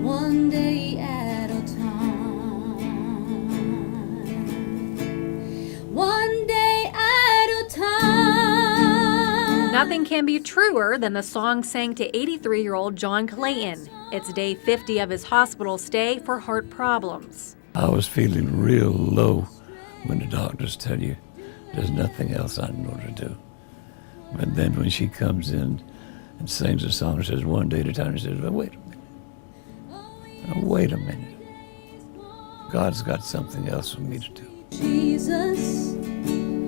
One day at a time. One day at a time. Nothing can be truer than the song sang to 83-year-old John Clayton. It's day 50 of his hospital stay for heart problems. I was feeling real low when the doctors tell you there's nothing else I know to do. But then when she comes in and sings a song and says, one day at a time, she says, well, wait a minute. Now, wait a minute. God's got something else for me to do. Jesus.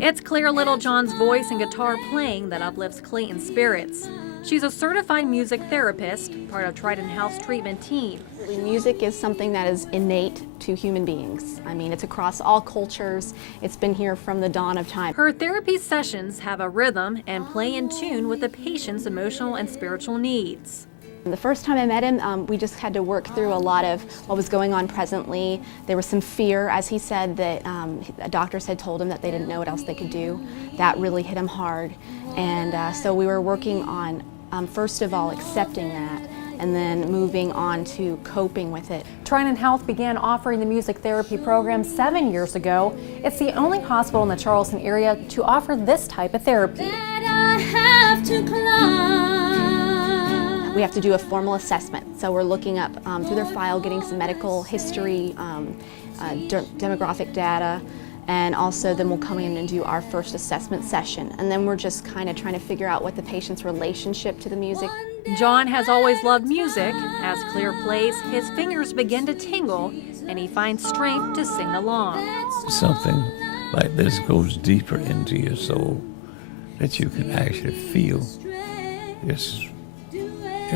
It's clear little John's voice and guitar playing that uplifts Clayton's spirits. She's a certified music therapist, part of Trident Health's treatment team. Music is something that is innate to human beings. I mean, it's across all cultures. It's been here from the dawn of time. Her therapy sessions have a rhythm and play in tune with the patient's emotional and spiritual needs. The first time I met him, we just had to work through a lot of what was going on presently. There was some fear, as he said, that doctors had told him that they didn't know what else they could do. That really hit him hard. And so we were working on, first of all, accepting that, and then moving on to coping with it. Trident Health began offering the music therapy program 7 years ago. It's the only hospital in the Charleston area to offer this type of therapy. That I have to climb. We have to do a formal assessment, so we're looking up through their file, getting some medical history, demographic data, and also then we'll come in and do our first assessment session. And then we're just kind of trying to figure out what the patient's relationship to the music. John has always loved music. As Clear plays, his fingers begin to tingle, and he finds strength to sing along. Something like this goes deeper into your soul that you can actually feel.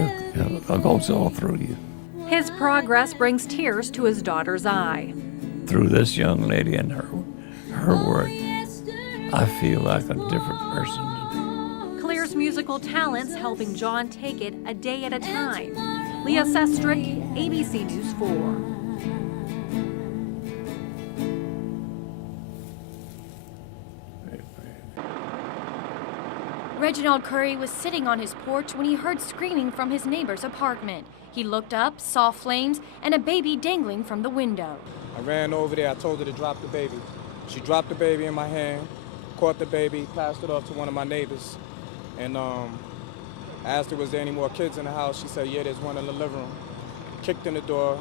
It goes all through you. His progress brings tears to his daughter's eye. Through this young lady and her work, I feel like a different person. Clear's musical talents helping John take it a day at a time. Leah Sestrick, ABC News 4. Reginald Curry was sitting on his porch when he heard screaming from his neighbor's apartment. He looked up, saw flames, and a baby dangling from the window. I ran over there, I told her to drop the baby. She dropped the baby in my hand, caught the baby, passed it off to one of my neighbors, and asked her was there any more kids in the house. She said, yeah, there's one in the living room. Kicked in the door,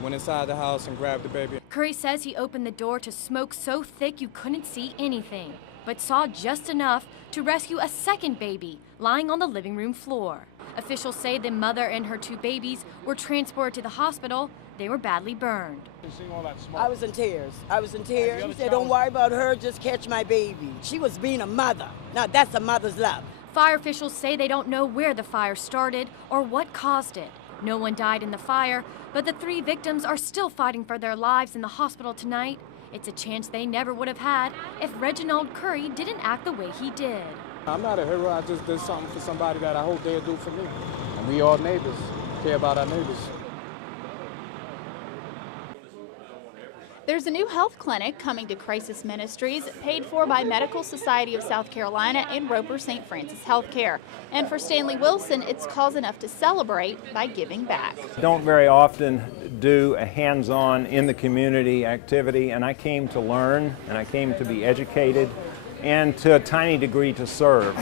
went inside the house and grabbed the baby. Curry says he opened the door to smoke so thick you couldn't see anything, but saw just enough to rescue a second baby lying on the living room floor. Officials say the mother and her two babies were transported to the hospital. They were badly burned. I was in tears. She said, don't worry about her, just catch my baby. She was being a mother. Now that's a mother's love. Fire officials say they don't know where the fire started or what caused it. No one died in the fire, but the 3 victims are still fighting for their lives in the hospital tonight. It's a chance they never would have had if Reginald Curry didn't act the way he did. I'm not a hero, I just did something for somebody that I hope they'll do for me. And we all neighbors, care about our neighbors. There's a new health clinic coming to Crisis Ministries, paid for by Medical Society of South Carolina and Roper St. Francis Healthcare. And for Stanley Wilson, it's cause enough to celebrate by giving back. Don't very often do a hands-on in the community activity, and I came to learn, and I came to be educated, and to a tiny degree to serve.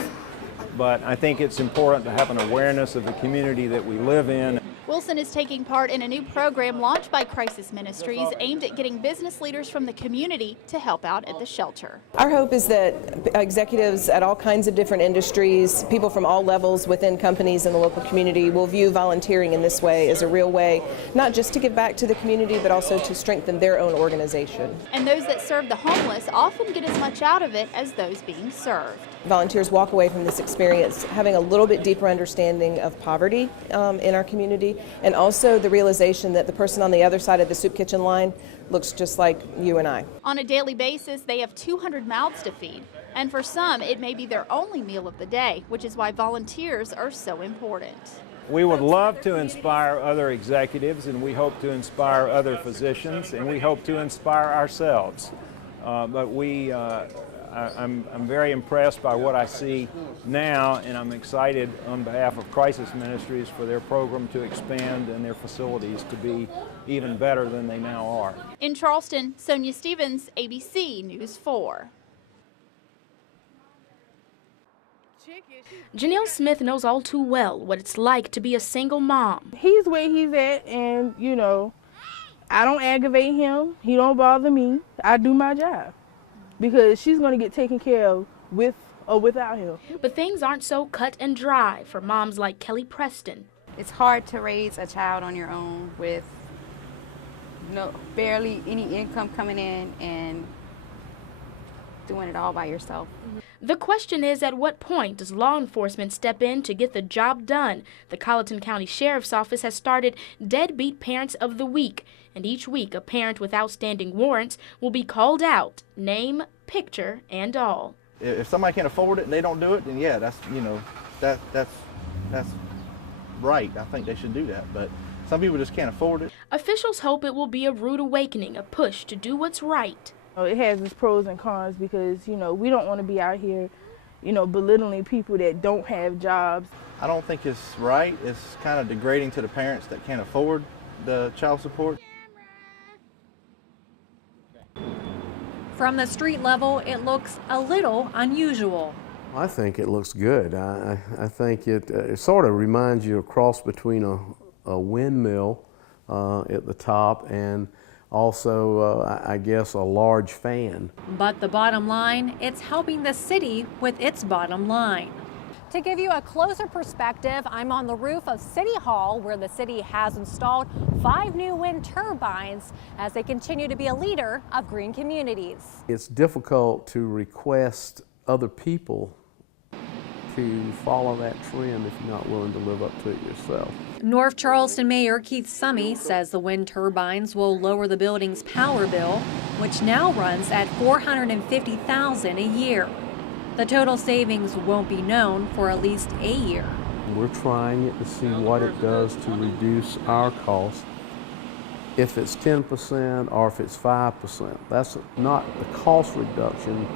But I think it's important to have an awareness of the community that we live in. Wilson is taking part in a new program launched by Crisis Ministries aimed at getting business leaders from the community to help out at the shelter. Our hope is that executives at all kinds of different industries, people from all levels within companies in the local community will view volunteering in this way as a real way, not just to give back to the community, but also to strengthen their own organization. And those that serve the homeless often get as much out of it as those being served. Volunteers walk away from this experience having a little bit deeper understanding of poverty in our community, and also the realization that the person on the other side of the soup kitchen line looks just like you and I. On a daily basis, they have 200 mouths to feed, and for some, it may be their only meal of the day, which is why volunteers are so important. We would love to inspire other executives, and we hope to inspire other physicians, and we hope to inspire ourselves. But I'm very impressed by what I see now, and I'm excited on behalf of Crisis Ministries for their program to expand and their facilities to be even better than they now are. In Charleston, Sonia Stevens, ABC News 4. Janelle Smith knows all too well what it's like to be a single mom. He's where he's at, and you know, I don't aggravate him. He don't bother me. I do my job because she's going to get taken care of with or without him. But things aren't so cut and dry for moms like Kelly Preston. It's hard to raise a child on your own with barely any income coming in and doing it all by yourself. The question is, at what point does law enforcement step in to get the job done? The Colleton County Sheriff's Office has started Deadbeat Parents of the Week, and each week a parent with outstanding warrants will be called out, name, picture, and all. If somebody can't afford it and they don't do it, then yeah, that's right. I think they should do that, but some people just can't afford it. Officials hope it will be a rude awakening, a push to do what's right. It has its pros and cons because, you know, we don't want to be out here, you know, belittling people that don't have jobs. I don't think it's right. It's kind of degrading to the parents that can't afford the child support. From the street level, it looks a little unusual. I think it looks good. I think it sort of reminds you of a cross between a windmill at the top and also, I guess, a large fan. But the bottom line, it's helping the city with its bottom line. To give you a closer perspective, I'm on the roof of City Hall, where the city has installed 5 new wind turbines as they continue to be a leader of green communities. It's difficult to request other people to follow that trend if you're not willing to live up to it yourself. North Charleston Mayor Keith Summey says the wind turbines will lower the building's power bill, which now runs at $450,000 a year. The total savings won't be known for at least a year. We're trying it to see what it does to reduce our costs. If it's 10% or if it's 5%, that's not the cost reduction,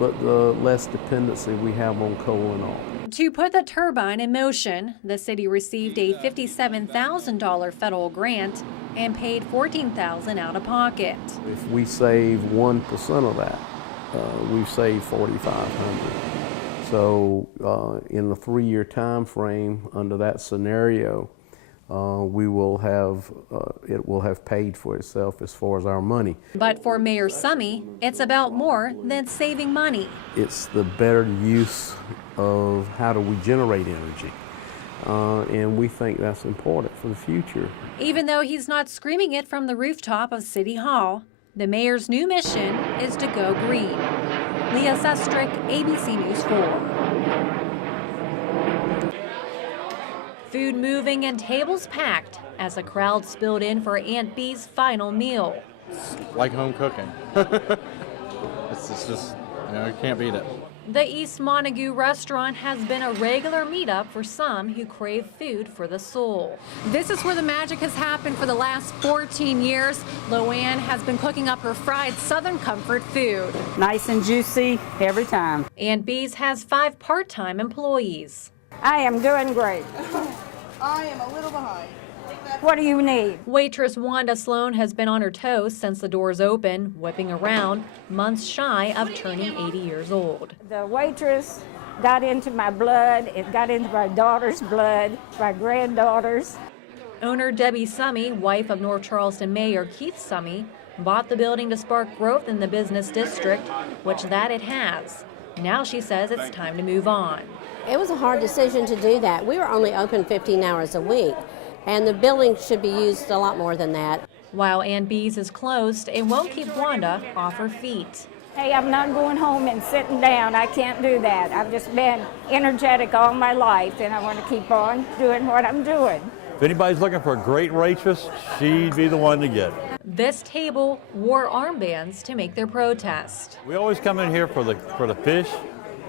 but the less dependency we have on coal and oil. To put the turbine in motion, the city received a $57,000 federal grant and paid $14,000 out of pocket. If we save 1% of that, we've saved $4,500. So in the 3-year time frame under that scenario, we will have, it will have paid for itself as far as our money. But for Mayor Summey, it's about more than saving money. It's the better use of how do we generate energy. And we think that's important for the future. Even though he's not screaming it from the rooftop of City Hall, the mayor's new mission is to go green. Leah Sestrick, ABC News 4. Food moving and tables packed as a crowd spilled in for Aunt Bee's final meal. It's like home cooking. It's just, you know, you can't beat it. The East Montague restaurant has been a regular meetup for some who crave food for the soul. This is where the magic has happened for the last 14 years. Loanne has been cooking up her fried Southern comfort food. Nice and juicy every time. Aunt Bee's has 5 part-time employees. I am doing great. I am a little behind. What do you need? Waitress Wanda Sloan has been on her toes since the doors open, whipping around, months shy of turning 80 years old. The waitress got into my blood. It got into my daughter's blood, my granddaughters. Owner Debbie Summey, wife of North Charleston Mayor Keith Summey, bought the building to spark growth in the business district, which that it has. Now she says it's time to move on. It was a hard decision to do that. We were only open 15 hours a week, and the building should be used a lot more than that. While Aunt Bee's is closed, it won't keep Wanda off her feet. Hey, I'm not going home and sitting down. I can't do that. I've just been energetic all my life, and I want to keep on doing what I'm doing. If anybody's looking for a great waitress, she'd be the one to get. This table wore armbands to make their protest. We always come in here for the fish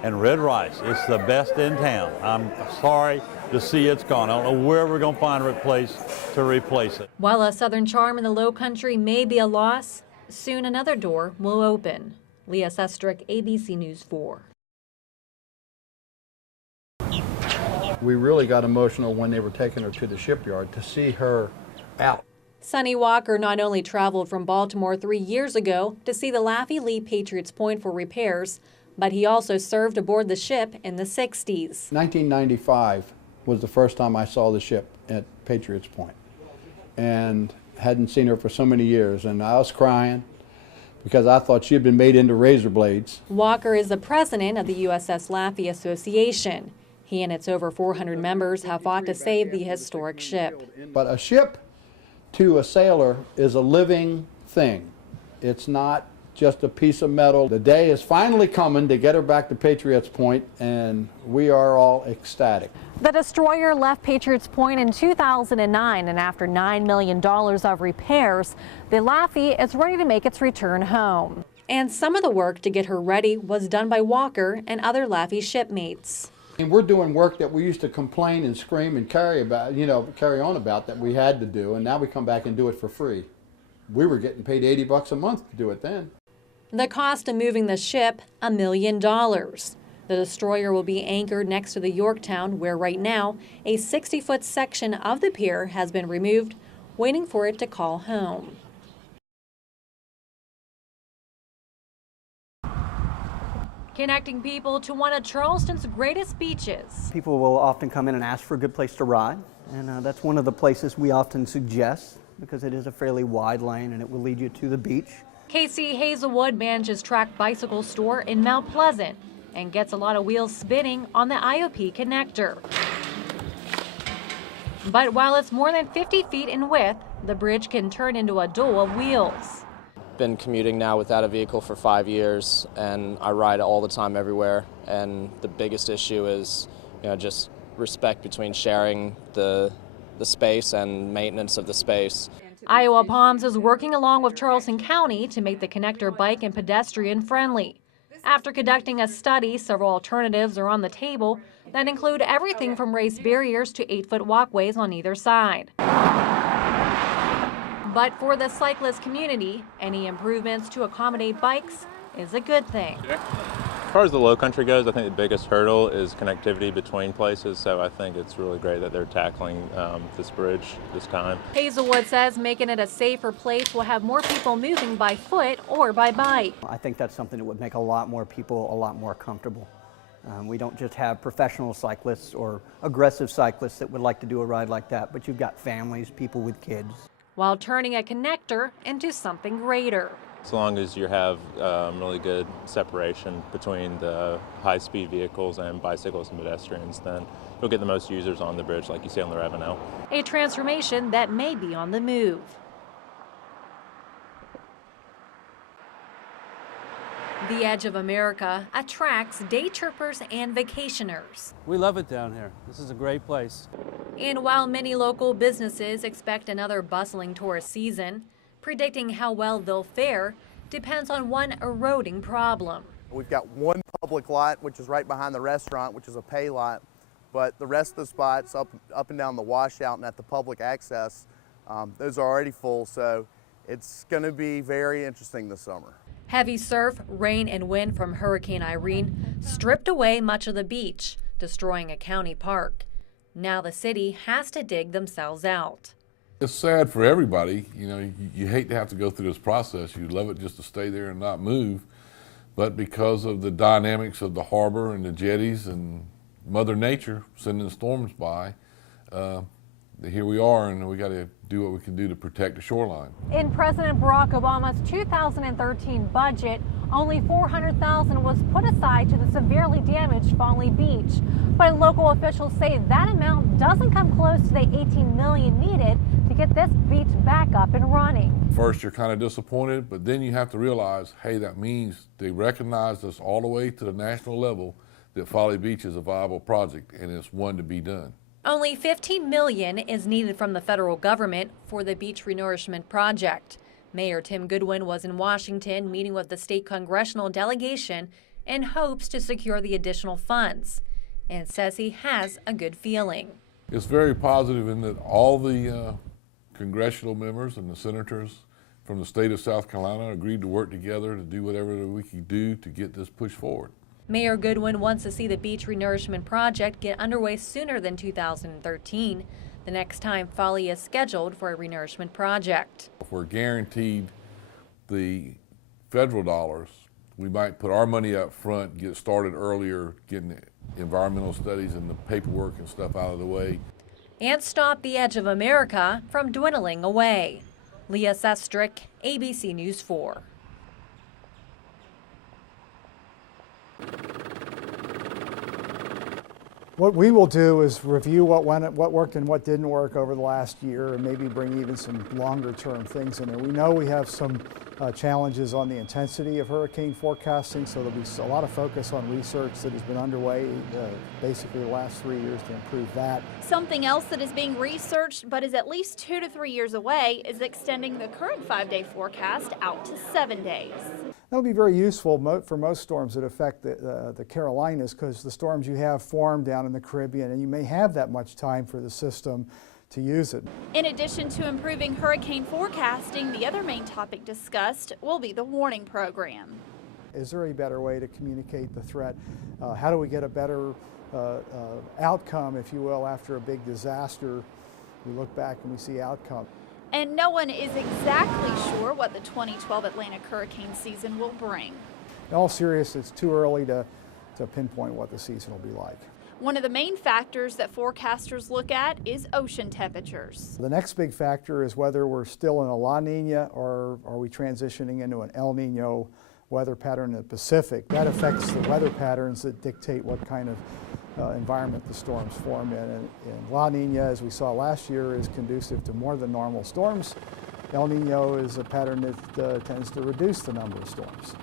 and red rice. It's the best in town. I'm sorry to see it's gone. I don't know where we're going to find a place to replace it. While a Southern charm in the Low Country may be a loss, soon another door will open. Leah Sestrick, ABC News 4. We really got emotional when they were taking her to the shipyard to see her out. Sonny Walker not only traveled from Baltimore 3 years ago to see the Laffey Lee Patriots Point for repairs, but he also served aboard the ship in the 60s. 1995 was the first time I saw the ship at Patriots Point, and hadn't seen her for so many years, and I was crying because I thought she had been made into razor blades. Walker is the president of the USS Laffey Association. He and its over 400 members have fought to save the historic ship. But a ship to a sailor is a living thing. It's not just a piece of metal. The day is finally coming to get her back to Patriots Point, and we are all ecstatic. The destroyer left Patriots Point in 2009, and after $9 million of repairs, the Laffey is ready to make its return home. And some of the work to get her ready was done by Walker and other Laffey shipmates. And we're doing work that we used to complain and scream and carry on about that we had to do, and now we come back and do it for free. We were getting paid $80 a month to do it then. The cost of moving the ship, $1 million. The destroyer will be anchored next to the Yorktown, where right now a 60-foot section of the pier has been removed, waiting for it to call home. Connecting people to one of Charleston's greatest beaches. People will often come in and ask for a good place to ride, and that's one of the places we often suggest because it is a fairly wide lane and it will lead you to the beach. Casey Hazelwood manages Track Bicycle Store in Mount Pleasant and gets a lot of wheels spinning on the IOP connector. But while it's more than 50 feet in width, the bridge can turn into a duel of wheels. Been commuting now without a vehicle for 5 years, and I ride all the time everywhere, and the biggest issue is just respect between sharing the space and maintenance of the space. Iowa Palms is working along with Charleston County to make the connector bike and pedestrian friendly. After conducting a study, several alternatives are on the table that include everything from raised barriers to 8-foot walkways on either side. But for the cyclist community, any improvements to accommodate bikes is a good thing. As far as the low country goes, I think the biggest hurdle is connectivity between places, so I think it's really great that they're tackling this bridge this time. Hazelwood says making it a safer place will have more people moving by foot or by bike. I think that's something that would make a lot more people a lot more comfortable. We don't just have professional cyclists or aggressive cyclists that would like to do a ride like that, but you've got families, people with kids. While turning a connector into something greater. As long as you have really good separation between the high-speed vehicles and bicycles and pedestrians, then you'll get the most users on the bridge like you see on the Ravenel. A transformation that may be on the move. The Edge of America attracts day trippers and vacationers. We love it down here. This is a great place. And while many local businesses expect another bustling tourist season, predicting how well they'll fare depends on one eroding problem. We've got one public lot, which is right behind the restaurant, which is a pay lot, but the rest of the spots up and down the washout and at the public access, those are already full, so it's going to be very interesting this summer. Heavy surf, rain, and wind from Hurricane Irene stripped away much of the beach, destroying a county park. Now the city has to dig themselves out. It's sad for everybody. You hate to have to go through this process. You'd love it just to stay there and not move. But because of the dynamics of the harbor and the jetties and Mother Nature sending storms by, here we are, and we got to do what we can do to protect the shoreline. In President Barack Obama's 2013 budget, only $400,000 was put aside to the severely damaged Folly Beach. But local officials say that amount doesn't come close to the $18 million needed to get this beach back up and running. First, you're kind of disappointed, but then you have to realize, hey, that means they recognized us all the way to the national level that Folly Beach is a viable project and it's one to be done. Only $15 million is needed from the federal government for the beach renourishment project. Mayor Tim Goodwin was in Washington meeting with the state congressional delegation in hopes to secure the additional funds, and says he has a good feeling. It's very positive in that all the congressional members and the senators from the state of South Carolina agreed to work together to do whatever we could do to get this pushed forward. Mayor Goodwin wants to see the beach renourishment project get underway sooner than 2013, the next time Folly is scheduled for a renourishment project. If we're guaranteed the federal dollars, we might put our money up front, get started earlier, getting the environmental studies and the paperwork and stuff out of the way. And stop the edge of America from dwindling away. Leah Sestrick, ABC News 4. What we will do is review what worked and what didn't work over the last year, and maybe bring even some longer term things in there. We know we have some challenges on the intensity of hurricane forecasting, so there'll be a lot of focus on research that has been underway basically the last 3 years to improve that. Something else that is being researched but is at least 2 to 3 years away is extending the current 5-day forecast out to 7 days. That'll be very useful for most storms that affect the Carolinas, because the storms you have form down in the Caribbean, and you may have that much time for the system to use it. In addition to improving hurricane forecasting, the other main topic discussed will be the warning program. Is there a better way to communicate the threat? How do we get a better outcome, if you will, after a big disaster? We look back and we see outcome. And no one is exactly sure what the 2012 Atlantic hurricane season will bring. In all seriousness, it's too early to pinpoint what the season will be like. One of the main factors that forecasters look at is ocean temperatures. The next big factor is whether we're still in a La Nina or are we transitioning into an El Nino weather pattern in the Pacific. That affects the weather patterns that dictate what kind of environment the storms form in. And La Nina, as we saw last year, is conducive to more than normal storms. El Nino is a pattern that tends to reduce the number of storms.